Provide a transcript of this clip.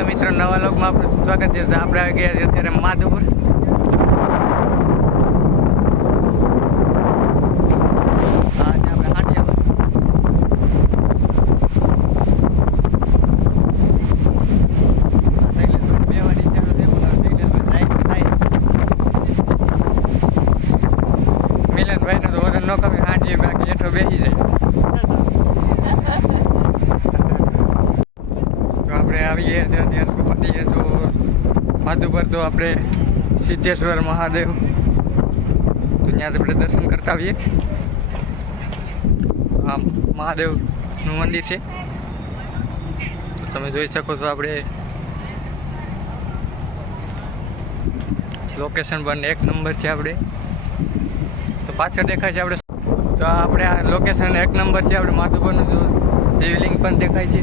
નમસ્કાર મિત્રો, નવા લોકમાં આપણું સ્વાગત છે. આપણે આવી ગયા છીએ અત્યારે માધવપુર. આજે આપણે હાંડિયા બેવાની જરૂર છે, મિલનભાઈ નું તો વજન ન કમે, હાંડીએ બાકી હેઠો બેસી જાય. આપણે આવી ગયા છીએ અત્યારે પહોંચીએ તો માધવપુર. તો આપણે સિદ્ધેશ્વર મહાદેવ, તો ત્યાં આપણે દર્શન કરતા આવીએ. આ મહાદેવનું મંદિર છે, તો તમે જોઈ શકો છો. આપણે લોકેશન પણ એક નંબર છે. આપણે તો પાછળ દેખાય છે આપણે, તો આપણે આ લોકેશન એક નંબર છે. આપણે માધવપુરનું જો શિવલિંગ પણ દેખાય છે.